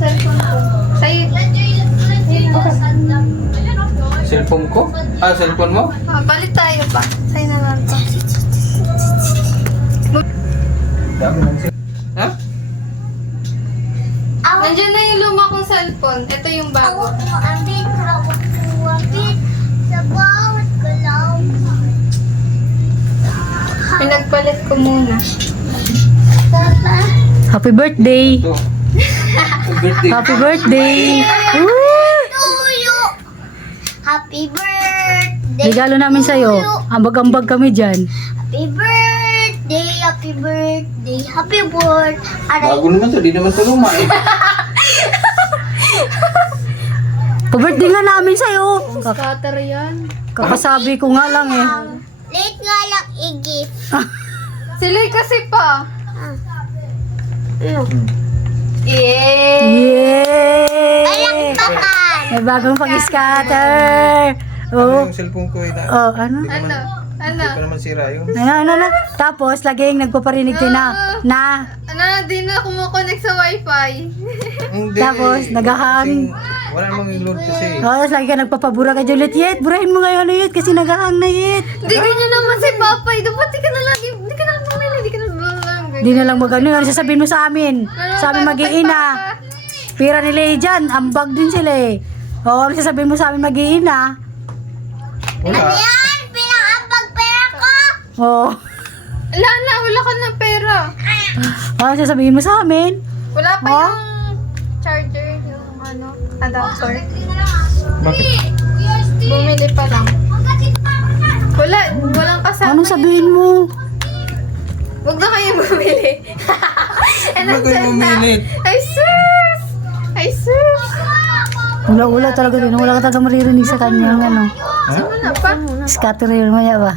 cellphone ko. Sa'yo. Cellphone ko? Ah, cellphone mo? Ah, balik tayo pa. Sa'yo na lang to. Ha? Nandiyan na yung luma kong cellphone. Ito yung bago. Pinagpalit ko muna. Happy birthday! Ito. Birthday. Happy birthday! Woo! Happy birthday! Regalo namin sa'yo. Ambag-ambag kami dyan. Happy birthday! Happy birthday! Happy birthday! Aray, Bago naman to, di naman to luma eh. Pa-birthday nga namin sa'yo. Scatter yan. Kakasabi ko nga lang eh. late nga lang i-gift. Sila kasi pa. Hmm. Yay! Yay! Bakal! May bagong pag-scatter. Ano Oh, yung cellphone ko eh? oh, ano? Ano? Ano? Hindi pa naman sira yun. Ano. Tapos, laging nagpaparinig din na. Ano? Di na kumukonect sa wifi. Hindi. Tapos, naghahang. Wala namang load kasi. Oh, tapos lagi ka nagpapabura kay Juliet. Yet, burahin mo ngayon Yet kasi naghahang na Yet. Hindi ganyan naman si Papa. Dapat di ka na lagi. Di ka na lang pumili. Di ka na lang. Di na lang magano. Ano sasabihin mo sa amin? Sa amin mag-iina. Pira nila eh dyan. Ambag din sila eh. Oo, ano sasabihin mo sa amin mag-iina? Wala. Yan! Pinakapag pera ko! Oo. Wala ka ng pera. Ano sasabihin mo sa amin? Wala pa Oh? yung charger. Yung ano, adapter. Bakit? Bumili pa lang. Walang kasama. Anong sabihin mo? Huwag na kayo bumili. Huwag kayo bumilit. Ay sus! Ay sus! Wala talaga din. Wala ka talaga maririnig sa kanyang ano. Ha? Ano pa? Scatter yun maya ba?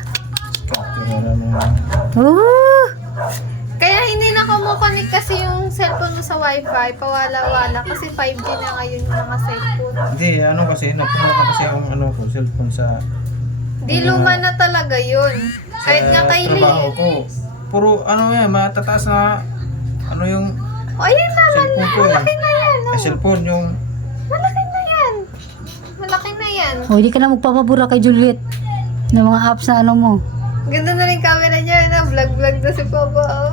Wala naman. Oo. Kaya hindi na kumukonek kasi yung cellphone mo sa wifi. Pawala-wala. Kasi 5G na ngayon yung mga cellphone. Hindi, ano kasi, napunta ka kasi ang ano ko, cellphone sa Di luma na talaga yun. Kahit nga kay trabaho Lee. ko. Puro ano yan, matataas na ano yung O ayun na, cellphone ko eh. malaki na yan. Ay, cellphone yung Malaki na yan. Malaki na yan. O, hindi ka na magpapabura kay Juliet ng mga apps na ano mo. Ganda na rin camera niya. Na vlog-vlog na si Papa. Oh.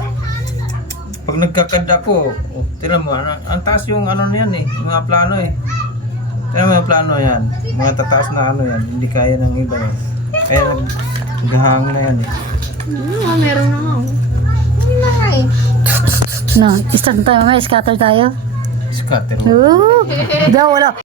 pag nagkakad ako, tira mo, ang taas yung ano yan eh, mga plano eh. Tira mo yung plano yan, mga tataas na ano yan, hindi kaya ng iba yan. Kaya naghahang na yan eh. Meron na nga. Hindi na nga eh. No, start na tayo mamaya. Scatter tayo. Scatter mo. Oo. Daw, wala.